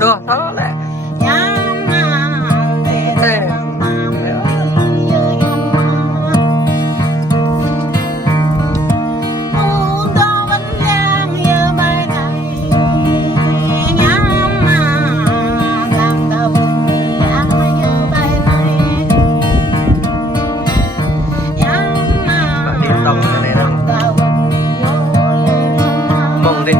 tuh, salah leh. Tông cái này đó mông đi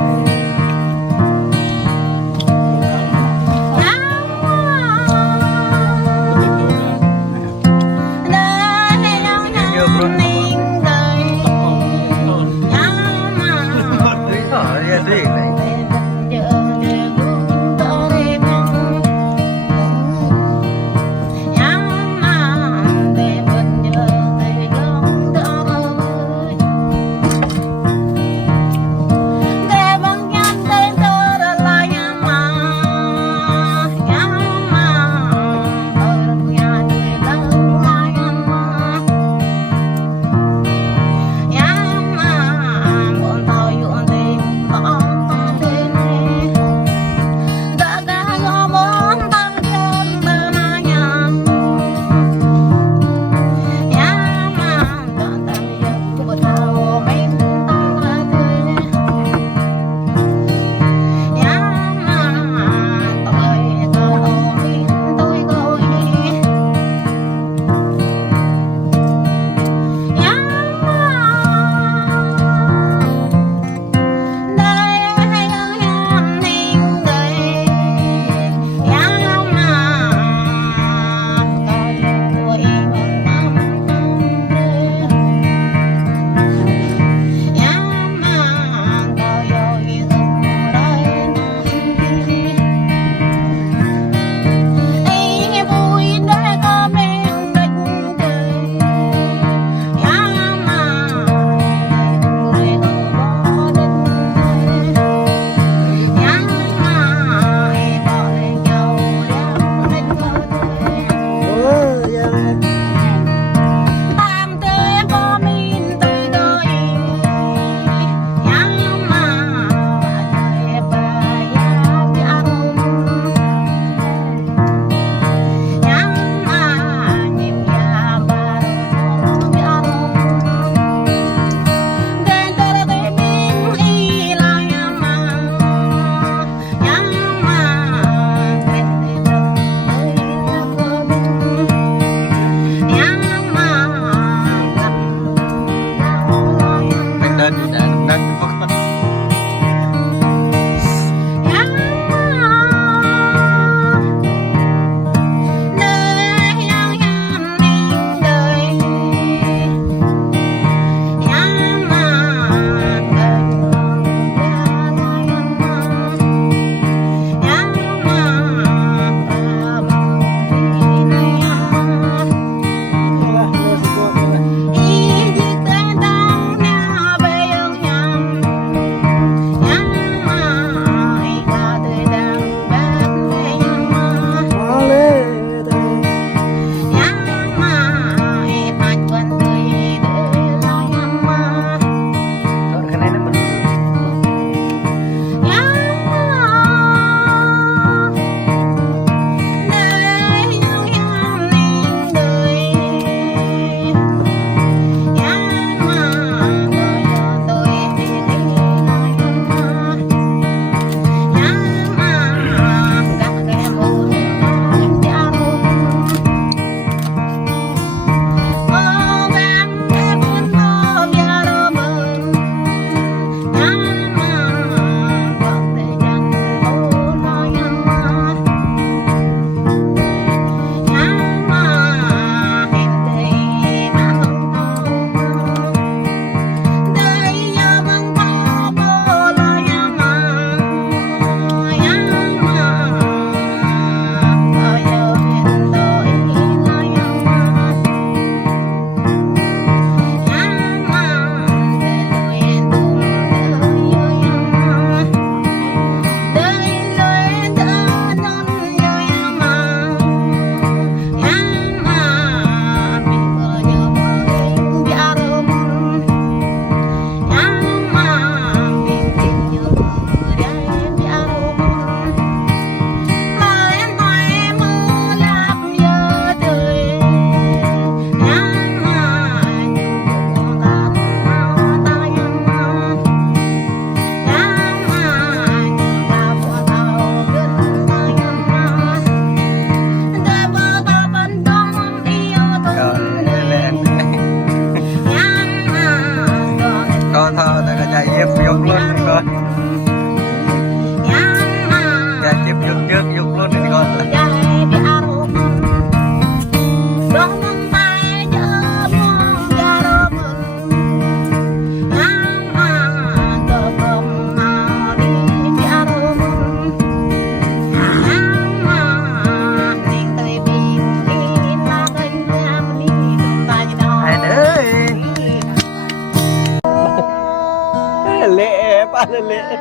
lên lệ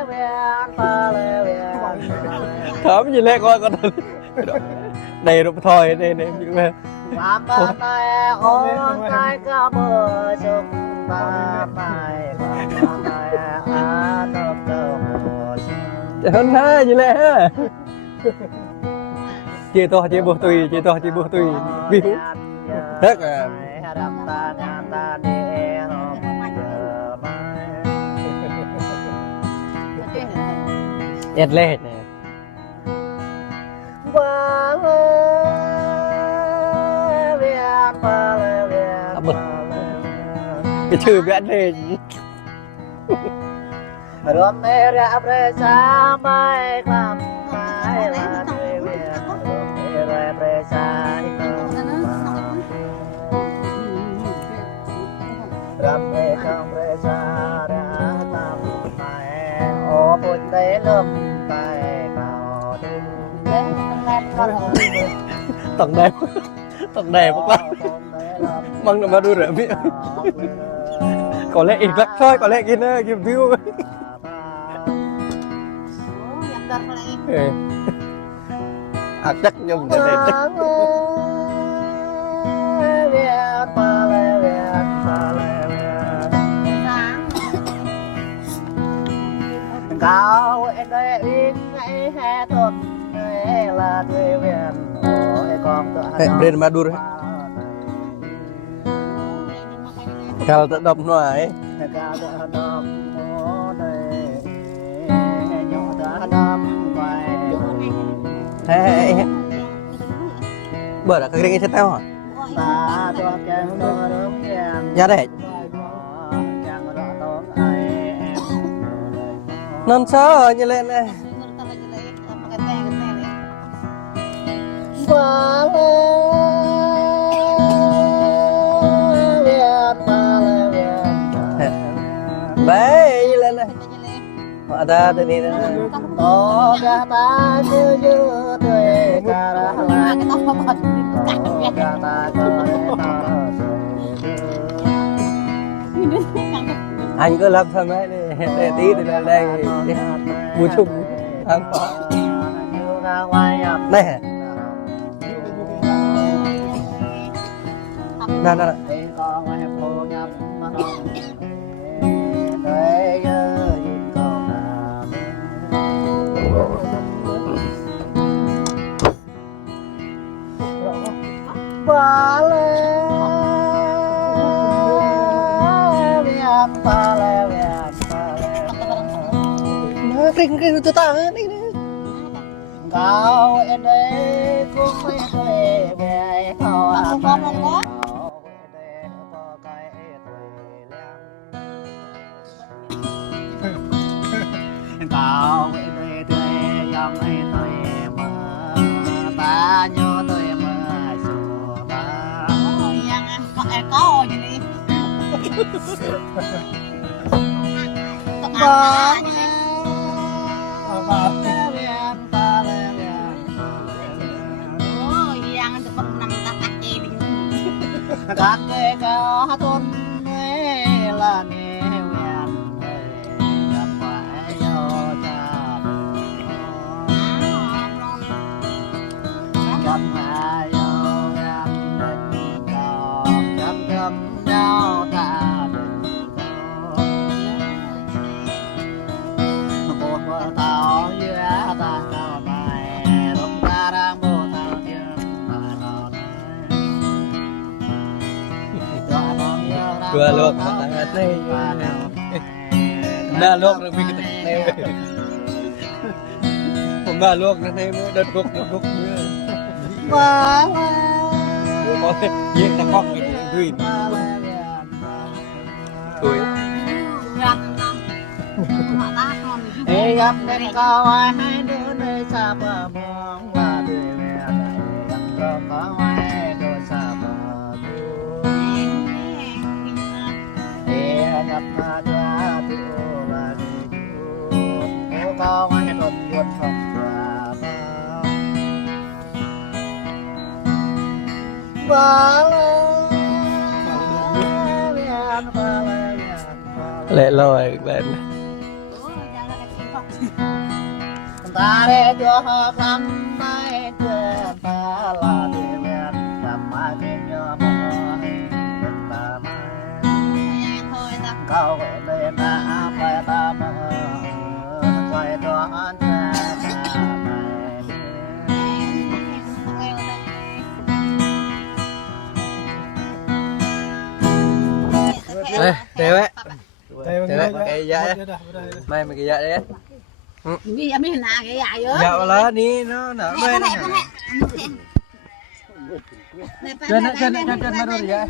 thấm gì lệ coi con này rụp thôi đây này như vậy hơn ha gì lệ ha chia to chia bùa tùy chia to chia bùa tùy view hết à ẹt lệ này cái chữ bị ăn lệ rộm mê ra bre sa mai làm mai là thuê việt rộm mê ra bre sa rộm mê không bre sa ra làm mai ô bụi tế lâm tay cao tổng đẹp một lắm măng nó mà đu rửa miệng có lẽ ít lắm thôi có lẽ kia nó kịp view chắc nhung thế này cao em đây in ngày hè thuận là thuê viện ôi con tự bên mà đu đấy kalau tak dom noai kalau tak dom đây nhung tak dom hey bữa là cái gì thế tao hả nhà đấy non sao như lên này bé như lên này họ ta từ này to cả ta như tuổi cả là cả ta anh cứ làm sao đấy để tí thì là đây mua chung hàng hóa này nè nè cái tôi ta đi cao em đây cũng phải về về cao cao em đây tôi dòng ai tôi mơ ta nhớ tôi mơ sầu ta yang có gì đi các cái cao tôn là nghe huyền gặp phải do cha gặp phải do em định còn gặp cầm nhau ta định một vợ tao giữa ta cao này lúc ta đang vô tao chưa dua lok sangat nih nah lok lebih kita nih pembah lok nih dan lok wah có thể giết ta con người tuổi gặp đến cao hai đứa nơi xa bờ mong và đôi mẹ này có hai đôi xa bờ gặp mà ra tiêu và đi tiêu cao hai đôi buồn không và lệ loi lên ta để cho họ lắm nay chưa ta là đi về làm mai bên nhớ mơ bên ta mai câu về bên ta phải ta mơ quay cho anh ta đây đều ấy cái dạ mày cái dạ đấy Vì em biết là cái dài nữa. dạ lá ní nó nở bên trên mà rồi dạ